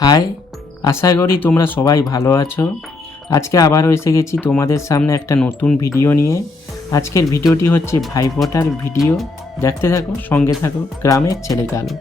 High, আশা করি তোমরা সবাই ভালো আছো। আজকে আবারও এসে গেছি তোমাদের সামনে একটা নতুন ভিডিও নিয়ে। আজকের ভিডিওটি হচ্ছে ভাইফোঁটার ভিডিও। দেখতে থাকো, সঙ্গে থাকো, গ্রামের ছেলে কালো।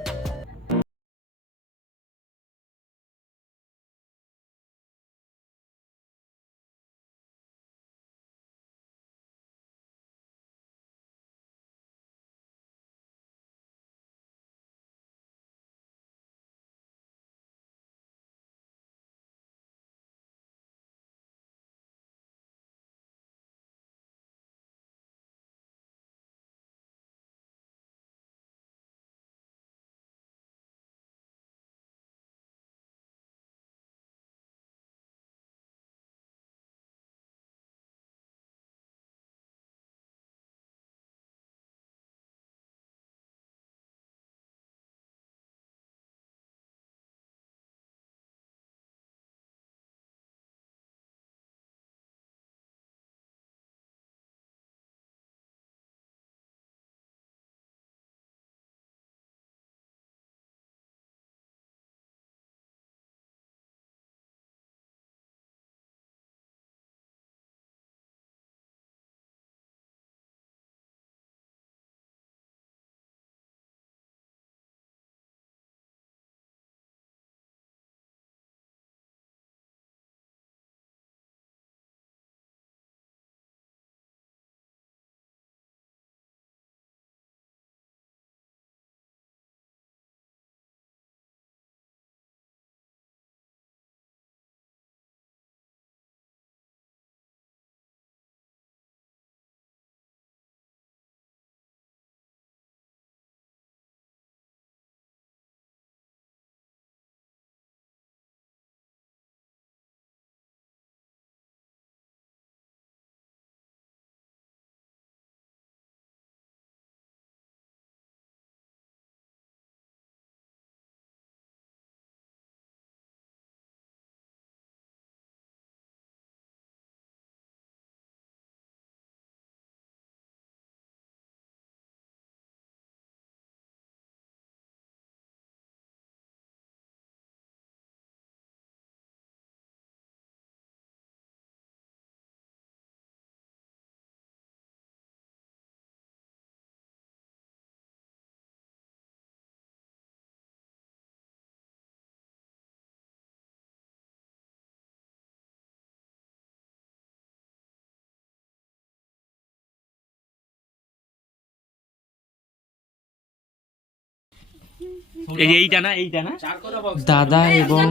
দাদা এবং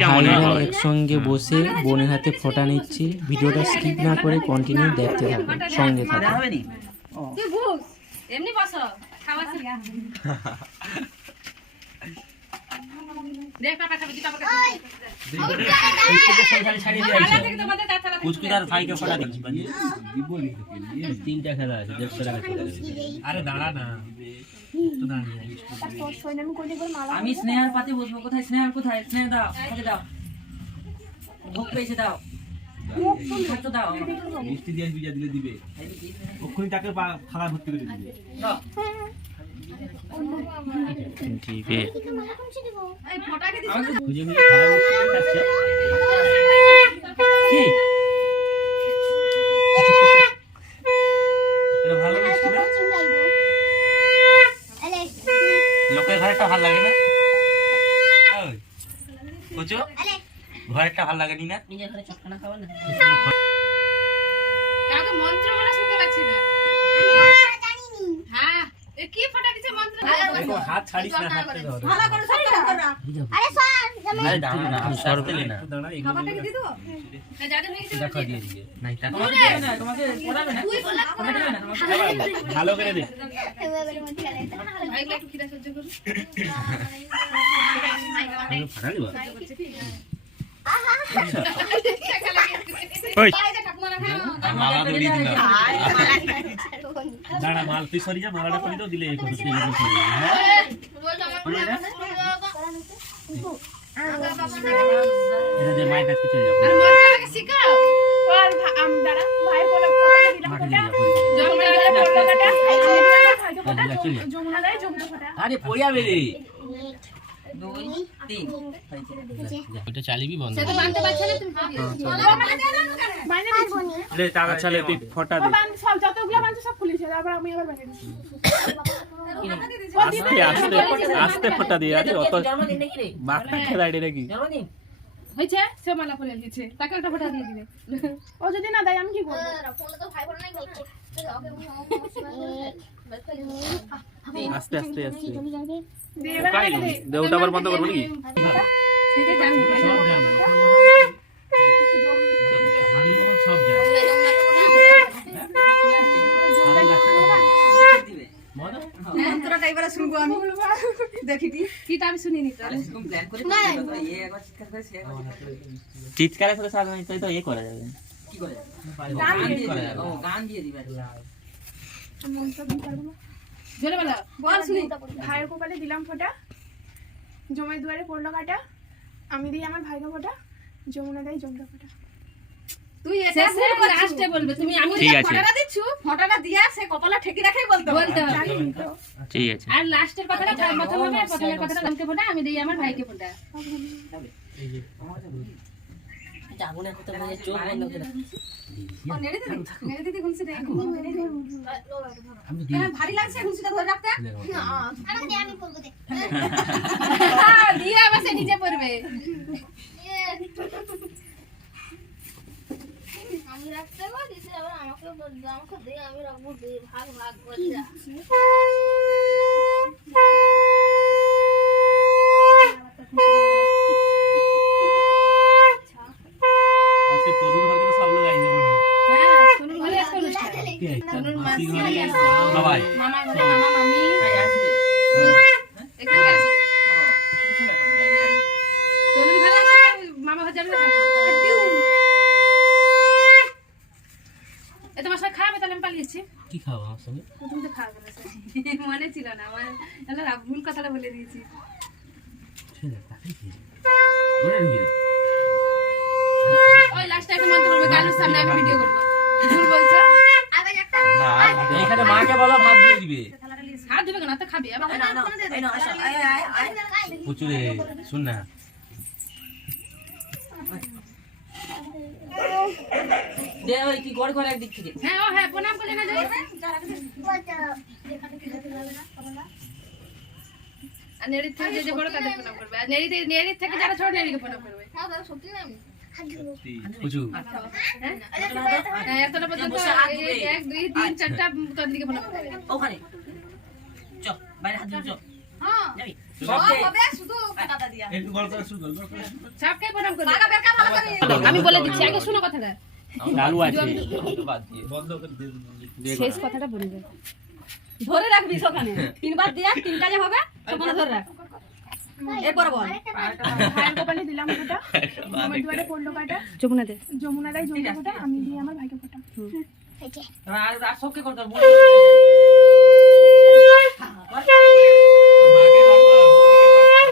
ভাইরা একসঙ্গে বসে বোনের হাতে ফোঁটা নিচ্ছে। ভিডিওটা স্কিপ না করে কন্টিনিউ দেখতে থাকো, সঙ্গে থাকো। আমি স্নেহার পাতে বসবো। কোথায় স্নেহার? কোথায় স্নেহ? দাও, আমাকে দাও। ভোগ পেয়েছে, দাও। খাদ্য দাও। মিষ্টি দিয়ে বিজা দিলে দিবে, ওক্ষুনি তাকে থালা ভর্তি করে দিবে। দাও। দিবে খুঁজে খুঁজে থালা ভর্তি করে খাচ্ছে। কি? এটা ভালো মিষ্টি না? লোকের ঘরেরটা ভালো লাগে না? ওই কুচো, ঘরেরটা ভালো লাগেনি না? নিজের ঘরে চটকানা খাবো না? কাকে মন্ত্র বলা শুনতে পাচ্ছি না। হ্যাঁ, এ কি ফটা দিছে মন্ত্র? দেখো হাত ছাড়িস না, হাতটা ধর। ভালো করে সরি না। আরে দাঁড়া না, সরবে না। দাঁড়া এগুলো খাবারটাকে দি দেবো? হ্যাঁ, যাদের হয়ে গেছে দেখা দিয়ে দিবে। নাই তা তোমাকে দেবে না, তোমাকে পড়াবে না। তুই বলা তোমাকে দেবে না, তোমাকে ভালো করে দে। ভাইগুলো একটু খিদা সহ্য করুন। ফাটা দিবা। ওই মালা দড়ি দিলাম। দাঁড়া মাল তুই সরি যা, মালাটা করে দাও, দিলে এই করো সেই রকম করে। এটা যে মায়ের কাছে চলে যাবো। আর মন্ত্রটাকে শিখাও। বল আম দাঁড়া ভাই বলে ফোঁটা দিলাম মাকে ফোঁটা দিয়ে যাবো। যমুনা দাঁড়া ফোঁটাটা চলে যা। যমুনা দাঁড়া যমুনা ফোঁটা আরে পড়িয়া বেরে। 2 3 হয়েছে। ওটা চালিবি বন্ধ সে তো বানতে পারছে না তুমি মানে আচ্ছা লে তুই ফটা দে সব যতগুলো বানছে সব খুলেছে তারপর আমি আবার বানিয়ে দিচ্ছি আস্তে আস্তে ফটা দিয়ে আরে অত জন্মদিন নাকি রে? বাকটা খেলাই রে নাকি জন্মদিন? হয়েছে সে মালা পরে দিয়েছে তাকে একটা ফটা দিয়ে দিবে ও যদি না দেয় আমি কি করবো আস্তে আস্তে আস্তে দিয়ে এবার আমাকে দে। দে ওটা আবার বন্ধ করব নাকি সেটা জানি সব জানো সব জানো দিবে। তোরা এবারে শুনবো আমি দেখিটি কিটা আমি শুনিনি তো এরকম প্ল্যান করে তো এ একবার চিৎকার করে সে একবার চিৎকার করে। চিৎকারের সাথে সাথে তো তো এ করা যাবে কি করে? গান গান দিয়ে দিয়ে দিবে। দিবে। ও গান দিয়ে দিবে। জোরে বলো বল শুনি ভাইয়ের কপালে দিলাম ফোঁটা জমাই দুয়ারে পড়লো কাটা আমি দিই আমার ভাইকে ফোঁটা যমুনা দেয় জমটা ফোঁটা তুই এটা ভুল করে আসতে বলবে তুমি আমি ঠিক আছে। ফটোটা দিচ্ছু ফটোটা দিয়া সে কপালে ঠেকি রাখাই বলতে হবে জানি তো ঠিক আছে আর লাস্টের কথাটা প্রথম হবে আর প্রথমের কথাটা আমাকে ফোঁটা আমি দিই আমার ভাইকে ফোঁটা আগুনের কথা বলে চোখ বন্ধ করে। ও নেড়ে দিদি ঘুমছি দে হ্যাঁ ভারী লাগছে ঘুমছিটা ধরে রাখতে দিয়ে আবার সে নিচে পড়বে আমি রাখতে পারবো দিতে আবার আমাকে দিয়ে আমি রাখবো ভাগ ভাগ করে আজকে তোর ঘর থেকে সব লোক আইছে মনে হয় হ্যাঁ শুনুন ভালো একটা অনুষ্ঠান শুনুন মাসি সবাই মামা ঘরে মামা মামি তাই আসবে। এখানে আসবে ও, কিছু ব্যাপার না। তনুর ভালো আছে মামা ঘর যাবে না এ তোমার সাথে খাবে তাহলে আমি পালিয়েছি কি খাওয়া আমার সঙ্গে তুমি তো খাবে না স্যার মনে ছিল না আমার তাহলে ভুল কথাটা বলে দিয়েছি ছেলে তাকে কি ওরে ঢুকি দাও ওই লাস্টে একটা মন্তব্য করবে গালুর সামনে আমি ভিডিও করবো ভুল বলছো না এইখানে মাকে বলো ভাত দিয়ে দিবে হাত ধুবে কেন তো খাবি আবার এই নাও, নাও, এই নাও, আসো, আয়, আয়, আয়। প্রচুরে শুন না দে ওই তুই গড় করে একদিক থেকে। হ্যাঁ ও হ্যাঁ প্রণাম করলে না যাই আর নেড়ির থেকে যে বড় তাদের প্রণাম করবে আর নেড়ির থেকে যারা ছোট নেড়িকে প্রণাম করবে সত্যি না আমি প্রচুর হ্যাঁ এতটা পর্যন্ত বসে হাত ধুবে। 1 2 3 4টা তাদেরকে প্রণাম করবে ওখানে চ বাইরে হাত দিয়ে চ হ্যাঁ যাবি সব হবে শুধু ফটোটা দিয়া একটু গল্প শুরু কর গল্প শুরু কর সবকে প্রণাম করবে লাগা বেরকা ভালো করে আমি বলে দিচ্ছি আগে শোনো কথাটা লালু আছে একটু বাদ দিয়ে বন্ধ করে দে শেষ কথাটা বলবে ধরে রাখবি ওখানে তিনবার দিয়া তিনটা যে হবে ওখানে ধরে রাখ এরপর বল ভাইয়ের কপালে দিলাম ফোঁটা আমার দুয়ারে পড়লো কাটা যমুনা দে যমুনা দেয় জমটা ফোঁটা আমি দিই আমার ভাইকে ফোঁটা আর আর সবকে করতে হবে। মাকে গড় কর বৌদিকে গড় কর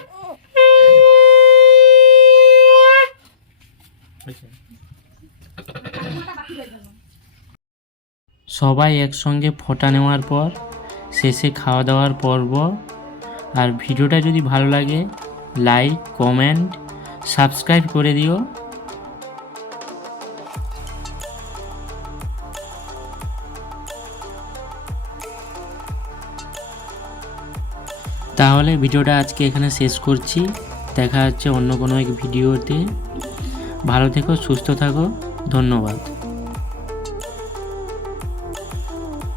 সবাই একসঙ্গে ফোঁটা নেওয়ার পর শেষে খাওয়া দাওয়ার পর্ব। আর ভিডিওটা যদি ভালো লাগে লাইক কমেন্ট সাবস্ক্রাইব করে দিও। তাহলে ভিডিওটা আজকে এখানে শেষ করছি। দেখা হচ্ছে অন্য কোনো এক ভিডিওতে। ভালো থেকো, সুস্থ থাকো, ধন্যবাদ।